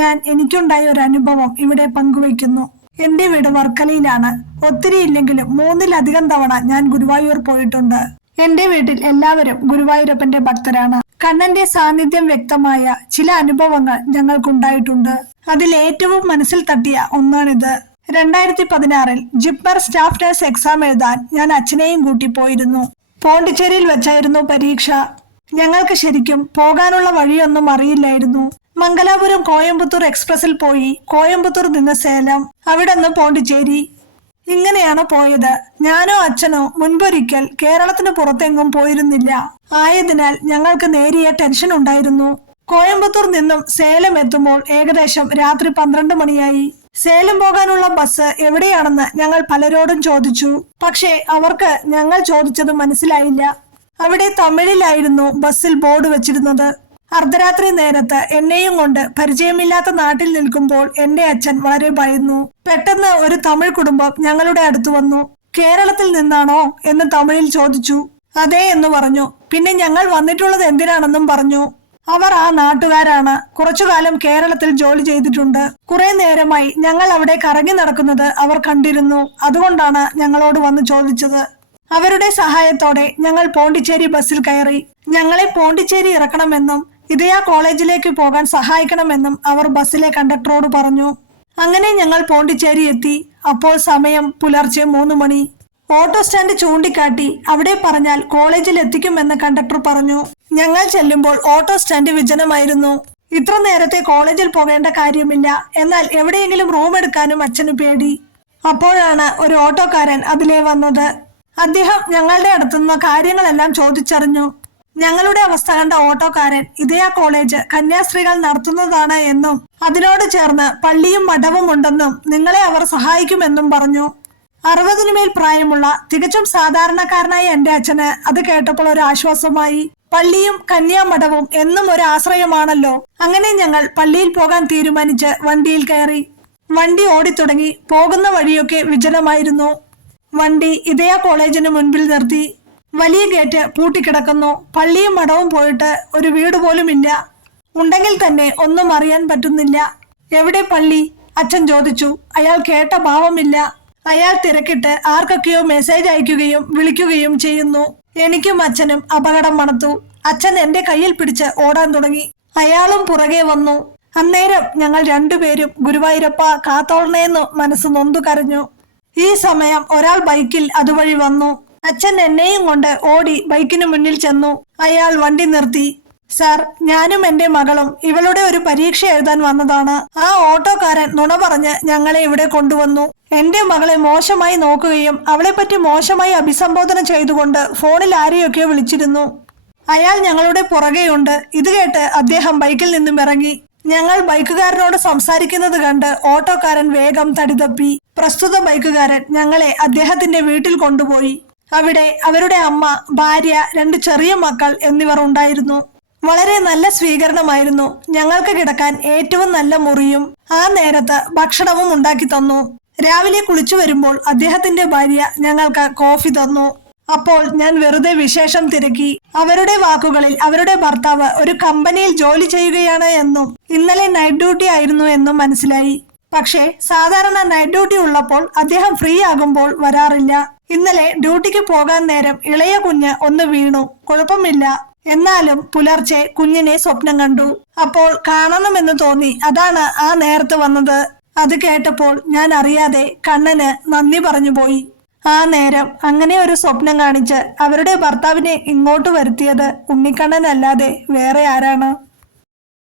ഞാൻ എനിക്കുണ്ടായ ഒരു അനുഭവം ഇവിടെ പങ്കുവയ്ക്കുന്നു. എന്റെ വീട് വർക്കലയിലാണ്. ഒത്തിരി ഇല്ലെങ്കിലും 3-ലധികം തവണ ഞാൻ ഗുരുവായൂർ പോയിട്ടുണ്ട്. എന്റെ വീട്ടിൽ എല്ലാവരും ഗുരുവായൂരപ്പന്റെ ഭക്തരാണ്. കണ്ണന്റെ സാന്നിധ്യം വ്യക്തമായ ചില അനുഭവങ്ങൾ ഞങ്ങൾക്കുണ്ടായിട്ടുണ്ട്. അതിൽ ഏറ്റവും മനസ്സിൽ തട്ടിയ ഒന്നാണിത്. 2016 ജിപ്മർ സ്റ്റാഫ് നഴ്സ് എക്സാം എഴുതാൻ ഞാൻ അച്ഛനെയും കൂട്ടി പോയിരുന്നു. പോണ്ടിച്ചേരിയിൽ വെച്ചായിരുന്നു പരീക്ഷ. ഞങ്ങൾക്ക് ശരിക്കും പോകാനുള്ള വഴിയൊന്നും അറിയില്ലായിരുന്നു. മംഗലാപുരം കോയമ്പത്തൂർ എക്സ്പ്രസിൽ പോയി കോയമ്പത്തൂർ നിന്ന് സേലം, അവിടെ നിന്ന് പോണ്ടിച്ചേരി. ഇങ്ങനെയാണ് പോയത്. ഞാനോ അച്ഛനോ മുൻപൊരിക്കൽ കേരളത്തിന് പുറത്തെങ്ങും പോയിരുന്നില്ല. ആയതിനാൽ ഞങ്ങൾക്ക് നേരിയ ടെൻഷൻ ഉണ്ടായിരുന്നു. കോയമ്പത്തൂർ നിന്നും സേലം എത്തുമ്പോൾ ഏകദേശം രാത്രി 12 മണിയായി. സേലം പോകാനുള്ള ബസ് എവിടെയാണെന്ന് ഞങ്ങൾ പലരോടും ചോദിച്ചു. പക്ഷേ അവർക്ക് ഞങ്ങൾ ചോദിച്ചത് മനസ്സിലായില്ല. അവിടെ തമിഴിലായിരുന്നു ബസ്സിൽ ബോർഡ് വെച്ചിരുന്നത്. അർദ്ധരാത്രി നേരത്ത് എന്നെയും കൊണ്ട് പരിചയമില്ലാത്ത നാട്ടിൽ നിൽക്കുമ്പോൾ എന്റെ അച്ഛൻ വളരെ ഭയന്നു. പെട്ടെന്ന് ഒരു തമിഴ് കുടുംബം ഞങ്ങളുടെ അടുത്ത് വന്നു. കേരളത്തിൽ നിന്നാണോ എന്ന് തമിഴിൽ ചോദിച്ചു. അതെ എന്ന് പറഞ്ഞു. പിന്നെ ഞങ്ങൾ വന്നിട്ടുള്ളത് എന്തിനാണെന്നും പറഞ്ഞു. അവർ ആ നാട്ടുകാരാണ്. കുറച്ചുകാലം കേരളത്തിൽ ജോലി ചെയ്തിട്ടുണ്ട്. കുറെ നേരമായി ഞങ്ങൾ അവിടെ കറങ്ങി നടക്കുന്നത് അവർ കണ്ടിരുന്നു. അതുകൊണ്ടാണ് ഞങ്ങളോട് വന്ന് ചോദിച്ചത്. അവരുടെ സഹായത്തോടെ ഞങ്ങൾ പോണ്ടിച്ചേരി ബസ്സിൽ കയറി. ഞങ്ങളെ പോണ്ടിച്ചേരി ഇറക്കണമെന്നും ഇതയ കോളേജിലേക്ക് പോകാൻ സഹായിക്കണമെന്നും അവർ ബസ്സിലെ കണ്ടക്ടറോട് പറഞ്ഞു. അങ്ങനെ ഞങ്ങൾ പോണ്ടിച്ചേരി എത്തി. അപ്പോൾ സമയം പുലർച്ചെ 3 മണി. ഓട്ടോ സ്റ്റാൻഡ് ചൂണ്ടിക്കാട്ടി അവിടെ പറഞ്ഞാൽ കോളേജിൽ എത്തിക്കുമെന്ന് കണ്ടക്ടർ പറഞ്ഞു. ഞങ്ങൾ ചെല്ലുമ്പോൾ ഓട്ടോ സ്റ്റാൻഡ് വിജനമായിരുന്നു. ഇത്ര നേരത്തെ കോളേജിൽ പോകേണ്ട കാര്യമില്ല. എന്നാൽ എവിടെയെങ്കിലും റൂം എടുക്കാനും അച്ഛന് പേടി. അപ്പോഴാണ് ഒരു ഓട്ടോക്കാരൻ അതിലേ വന്നത്. അദ്ദേഹം ഞങ്ങളുടെ അടുത്തുനിന്ന് കാര്യങ്ങളെല്ലാം ചോദിച്ചറിഞ്ഞു. ഞങ്ങളുടെ അവസ്ഥ കണ്ട ഓട്ടോക്കാരൻ ഇതയ കോളേജ് കന്യാസ്ത്രീകൾ നടത്തുന്നതാണ് എന്നും അതിനോട് ചേർന്ന് പള്ളിയും മഠവും ഉണ്ടെന്നും നിങ്ങളെ അവർ സഹായിക്കുമെന്നും പറഞ്ഞു. 60-ന് മേൽ പ്രായമുള്ള തികച്ചും സാധാരണക്കാരനായ എന്റെ അച്ഛന് അത് കേട്ടപ്പോൾ ഒരു ആശ്വാസമായി. പള്ളിയും കന്യാമഠവും എന്നും ഒരു ആശ്രയമാണല്ലോ. അങ്ങനെ ഞങ്ങൾ പള്ളിയിൽ പോകാൻ തീരുമാനിച്ച് വണ്ടിയിൽ കയറി. വണ്ടി ഓടിത്തുടങ്ങി. പോകുന്ന വഴിയൊക്കെ വിജനമായിരുന്നു. വണ്ടി ഇതയ കോളേജിന് മുൻപിൽ നിർത്തി. വലിയ ഗേറ്റ് പൂട്ടിക്കിടക്കുന്നു. പള്ളിയും മഠവും പോയിട്ട് ഒരു വീട് പോലും ഇല്ല. ഉണ്ടെങ്കിൽ തന്നെ ഒന്നും അറിയാൻ പറ്റുന്നില്ല. എവിടെ പള്ളി? അച്ഛൻ ചോദിച്ചു. അയാൾ കേട്ട ഭാവമില്ല. അയാൾ തിരക്കിട്ട് ആർക്കൊക്കെയോ മെസ്സേജ് അയക്കുകയും വിളിക്കുകയും ചെയ്യുന്നു. എനിക്കും അച്ഛനും അപകടം മണത്തു. അച്ഛൻ എന്റെ കയ്യിൽ പിടിച്ച് ഓടാൻ തുടങ്ങി. അയാളും പുറകെ വന്നു. അന്നേരം ഞങ്ങൾ രണ്ടുപേരും ഗുരുവായൂരപ്പ കാത്തോളണേന്ന് മനസ്സ് നൊന്തു കരഞ്ഞു. ഈ സമയം ഒരാൾ ബൈക്കിൽ അതുവഴി വന്നു. അച്ഛൻ എന്നെയും കൊണ്ട് ഓടി ബൈക്കിന് മുന്നിൽ ചെന്നു. അയാൾ വണ്ടി നിർത്തി. സാർ, ഞാനും എന്റെ മകളും ഇവളുടെ ഒരു പരീക്ഷ എഴുതാൻ വന്നതാണ്. ആ ഓട്ടോക്കാരൻ നുണ പറഞ്ഞ് ഞങ്ങളെ ഇവിടെ കൊണ്ടുവന്നു. എന്റെ മകളെ മോശമായി നോക്കുകയും അവളെപ്പറ്റി മോശമായി അഭിസംബോധന ചെയ്തുകൊണ്ട് ഫോണിൽ ആരെയൊക്കെയോ വിളിച്ചിരുന്നു. അയാൾ ഞങ്ങളുടെ പുറകെയുണ്ട്. ഇത് കേട്ട് അദ്ദേഹം ബൈക്കിൽ നിന്നും ഇറങ്ങി. ഞങ്ങൾ ബൈക്കുകാരനോട് സംസാരിക്കുന്നത് കണ്ട് ഓട്ടോക്കാരൻ വേഗം തടിതപ്പി. പ്രസ്തുത ബൈക്കുകാരൻ ഞങ്ങളെ അദ്ദേഹത്തിന്റെ വീട്ടിൽ കൊണ്ടുപോയി. അവിടെ അവരുടെ അമ്മ, ഭാര്യ, 2 ചെറിയ മക്കൾ എന്നിവർ ഉണ്ടായിരുന്നു. വളരെ നല്ല സ്വീകരണമായിരുന്നു. ഞങ്ങൾക്ക് കിടക്കാൻ ഏറ്റവും നല്ല മുറിയും ആ നേരത്ത് ഭക്ഷണവും ഉണ്ടാക്കി തന്നു. രാവിലെ കുളിച്ചു വരുമ്പോൾ അദ്ദേഹത്തിന്റെ ഭാര്യ ഞങ്ങൾക്ക് കോഫി തന്നു. അപ്പോൾ ഞാൻ വെറുതെ വിശേഷം തിരക്കി. അവരുടെ വാക്കുകളിൽ അവരുടെ ഭർത്താവ് ഒരു കമ്പനിയിൽ ജോലി ചെയ്യുകയാണ് എന്നും ഇന്നലെ നൈറ്റ് ഡ്യൂട്ടി ആയിരുന്നു എന്നും മനസ്സിലായി. പക്ഷേ സാധാരണ നൈറ്റ് ഡ്യൂട്ടി ഉള്ളപ്പോൾ അദ്ദേഹം ഫ്രീ ആകുമ്പോൾ വരാറില്ല. ഇന്നലെ ഡ്യൂട്ടിക്ക് പോകാൻ നേരം ഇളയ കുഞ്ഞ് ഒന്ന് വീണു. കുഴപ്പമില്ല. എന്നാലും പുലർച്ചെ കുഞ്ഞിനെ സ്വപ്നം കണ്ടു. അപ്പോൾ കാണണമെന്ന് തോന്നി. അതാണ് ആ നേരത്ത് വന്നത്. അത് കേട്ടപ്പോൾ ഞാൻ അറിയാതെ കണ്ണന് നന്ദി പറഞ്ഞു പോയി. ആ നേരം അങ്ങനെ ഒരു സ്വപ്നം കാണിച്ച് അവരുടെ ഭർത്താവിനെ ഇങ്ങോട്ട് വരുത്തിയത് ഉണ്ണിക്കണ്ണനല്ലാതെ വേറെ ആരാണ്?